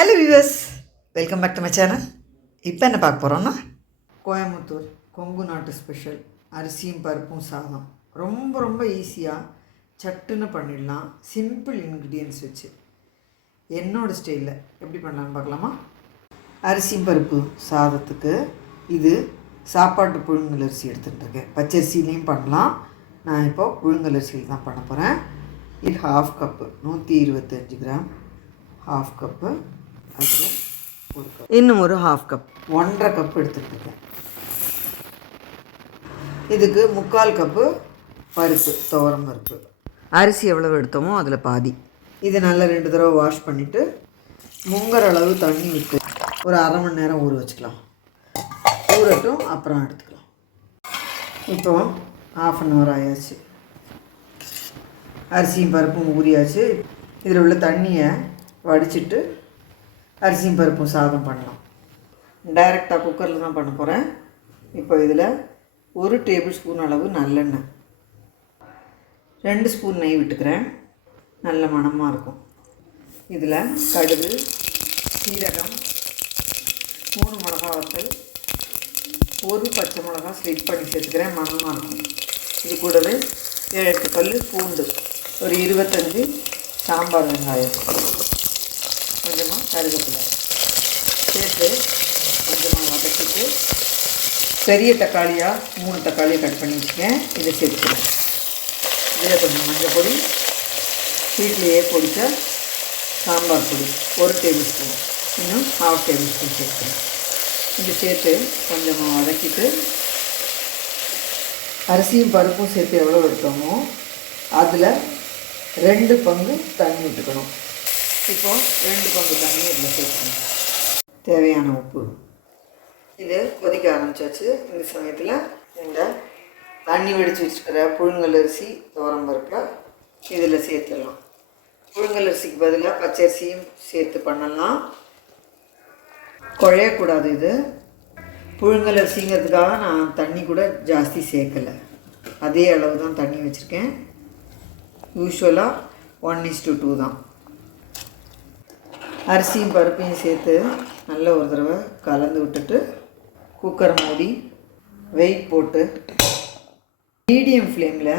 Hello viewers welcome back to my channel இப்போ என்ன பார்க்க போகிறோன்னா கோயம்புத்தூர் கொங்கு நாட்டு ஸ்பெஷல் அரிசியும் பருப்பும் சாதம். ரொம்ப ரொம்ப ஈஸியாக சட்டுன்னு பண்ணிடலாம். சிம்பிள் இன்க்ரீடியன்ஸ் வச்சு. என்னோடய ஸ்டைலில் எப்படி பண்ணலான்னு பார்க்கலாமா? அரிசியும் பருப்பு சாதத்துக்கு இது சாப்பாட்டு புழுங்கல் அரிசி எடுத்துகிட்டுருக்கேன் பச்சரிசிலையும் பண்ணலாம். நான் இப்போ புழுங்கல் அரிசியில் தான் பண்ண போகிறேன் இது ஹாஃப் கப்பு நூற்றி இருபத்தஞ்சி கிராம் ஹாஃப் கப்பு அதில் ஒரு கப் இன்னும் ஒரு ஹாஃப் கப் ஒன்றரை கப் எடுத்துகிட்டு இருக்கேன் இதுக்கு முக்கால் கப்பு பருப்பு துவரம் பருப்பு. அரிசி எவ்வளோ எடுத்தோமோ அதில் பாதி. இது நல்லா ரெண்டு தடவை வாஷ் பண்ணிவிட்டு முங்குற அளவு தண்ணி விட்டு ஒரு அரை மணி நேரம் ஊற வச்சுக்கலாம். ஊறட்டும் அப்புறம் எடுத்துக்கலாம். இப்போ ஆஃப் அன் ஹவர் ஆயாச்சு. அரிசியும் பருப்பும் ஊறியாச்சு. இதில் உள்ள தண்ணியை வடிச்சிட்டு அரிசியும் பருப்பும் சாதம் பண்ணலாம். டைரெக்டாக குக்கரில் தான் பண்ண போகிறேன் இப்போ இதில் ஒரு டேபிள் ஸ்பூன் அளவு நல்லெண்ணெய். ரெண்டு ஸ்பூன் நெய் விட்டுக்கிறேன். நல்ல மணமாக இருக்கும். இதில் கடுகு சீரகம் மூணு மிளகா வத்தல் ஒரு பச்சை மிளகா ஸ்லிட் பண்ணி சேர்த்துக்கிறேன். மணமாக இருக்கும். இது கூடவே ஏழு எட்டு பூண்டு ஒரு இருபத்தஞ்சி சாம்பார் வெங்காயம். கொஞ்சமாக கருவேப்பிலை சேர்த்து கொஞ்சமாக வதக்கிட்டு பெரிய தக்காளியாக மூணு தக்காளியை கட் பண்ணி வச்சுக்கேன் இதை சேர்த்துக்கிறேன். இதில் கொஞ்சம் மஞ்சள் பொடி வீட்லேயே பொடித்த சாம்பார் பொடி ஒரு டேபிள் ஸ்பூன் இன்னும் ஹாஃப் டேபிள் ஸ்பூன் சேர்த்துக்கிறேன். இது சேர்த்து கொஞ்சமாக வதக்கிட்டு அரிசியும் பருப்பும் சேர்த்து எவ்வளோ எடுத்தோமோ அதில் ரெண்டு பங்கு தண்ணி விட்டுக்கணும் இப்போ ரெண்டு பங்கு தண்ணி இதில் சேர்க்கணும். தேவையான உப்பு. இது கொதிக்க ஆரம்பிச்சாச்சு. இந்த சமயத்தில் இந்த தண்ணி வெடித்து வச்சுருக்கிற புழுங்கல் அரிசி துவரம் பருப்பில் இதில் சேர்த்துடலாம். புழுங்கல் அரிசிக்கு பதிலாக பச்சரிசியும் சேர்த்து பண்ணலாம். குழையக்கூடாது இது. புழுங்கல் அரிசிங்கிறதுக்காக நான் தண்ணி கூட ஜாஸ்தி சேர்க்கலை. அதே அளவு தான் தண்ணி வச்சுருக்கேன். யூஸ்வலாக ஒன் இஸ் டு டூ தான். அரிசியும் பருப்பையும் சேர்த்து நல்ல ஒரு தடவை கலந்து விட்டுட்டு குக்கர் மூடி வெயிட் போட்டு மீடியம் ஃப்ளேமில்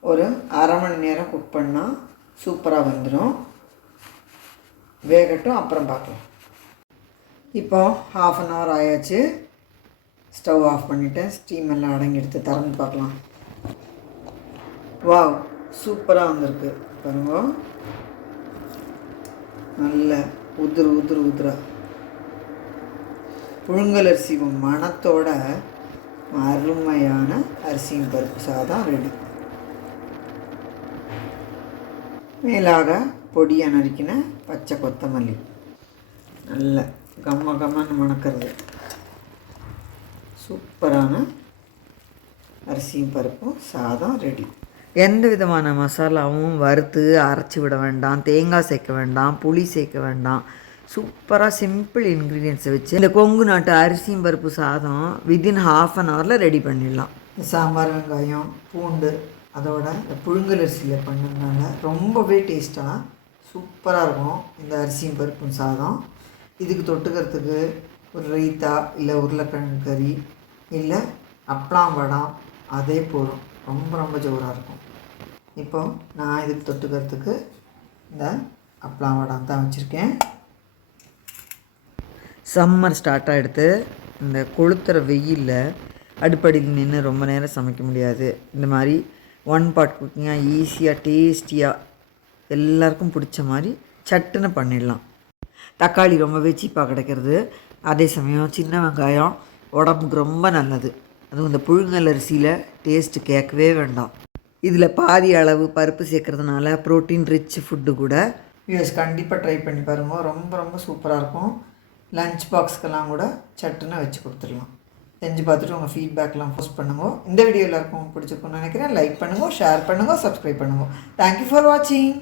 ஒரு அரை மணி நேரம் குக் பண்ணால் சூப்பராக வந்துடும் வேகட்டும் அப்புறம் பார்க்கலாம். இப்போ ஹாஃப் அன் ஹவர் ஆயாச்சு. ஸ்டவ் ஆஃப் பண்ணிவிட்டேன் ஸ்டீம் எல்லாம் அடங்கி எடுத்து திறந்து பார்க்கலாம். வாவ் சூப்பராக வந்திருக்கு. பாருங்க. நல்ல உதிரு உதிரு உதுரா. புழுங்கலரிசி மணத்தோட அருமையான அரிசியும் பருப்பு சாதம் ரெடி. மேலாக பொடியை நறுக்கின பச்சை கொத்தமல்லி. நல்ல கம்ம கம்மன்னு மணக்கிறது. சூப்பரான அரிசியும் பருப்பும் சாதம் ரெடி. எந்த விதமான மசாலாவும் வறுத்து அரைச்சி விட வேண்டாம் தேங்காய் சேர்க்க வேண்டாம் புளி சேர்க்க வேண்டாம். சூப்பராக சிம்பிள் இன்க்ரீடியன்ஸை வச்சு இந்த கொங்கு நாட்டு அரிசியும் பருப்பு சாதம் வித்தின் ஹாஃப் அன் ஹவரில் ரெடி பண்ணிடலாம். சாம்பார் வெங்காயம் பூண்டு அதோட இந்த புழுங்கல் அரிசியில் பண்ணதுனால ரொம்பவே டேஸ்ட்டாக சூப்பராக இருக்கும் இந்த அரிசியும் பருப்பும் சாதம். இதுக்கு தொட்டுக்கிறதுக்கு ஒரு ரைத்தா இல்லை உருளைக்கிழங்கு கறி இல்லை அப்பளம் வடம் அதே போதும். ரொம்ப ரொம்ப ஜோராக இருக்கும். இப்போ நான் இதுக்கு தொட்டுக்கிறதுக்கு இந்த அப்பளம் வடம் தான் வச்சுருக்கேன். சம்மர் ஸ்டார்ட் ஆகிடுத்து இந்த கொளுத்துற வெயிலில் அடுப்படியில் நின்று ரொம்ப நேரம் சமைக்க முடியாது. இந்த மாதிரி ஒன் பாட் குக்கிங்காக ஈஸியாக டேஸ்டியாக எல்லாருக்கும் பிடிச்ச மாதிரி சட்டுன்னு பண்ணிடலாம். தக்காளி ரொம்பவே சீப்பாக கிடைக்கிறது. அதே சமயம் சின்ன வெங்காயம் உடம்புக்கு ரொம்ப நல்லது. அதுவும் இந்த புழுங்கல் அரிசியில் டேஸ்ட்டு கேட்கவே வேண்டாம். இதில் பாதி அளவு பருப்பு சேர்க்குறதுனால ப்ரோட்டீன் ரிச் ஃபுட்டு கூட யூஎஸ் கண்டிப்பாக ட்ரை பண்ணி பாருங்க. ரொம்ப ரொம்ப சூப்பராக இருக்கும். லஞ்ச் பாக்ஸ்க்கெல்லாம் கூட சட்டுன்னு வச்சு கொடுத்துடலாம். செஞ்சு பார்த்துட்டு உங்கள் ஃபீட்பேக்லாம் போஸ்ட் பண்ணுங்க. இந்த வீடியோ எல்லாருக்கும் பிடிச்சிருக்கும்னு நினைக்கிறேன். லைக் பண்ணுங்க ஷேர் பண்ணுங்க சப்ஸ்கிரைப் பண்ணுங்கள் தேங்க்யூ ஃபார் வாட்சிங்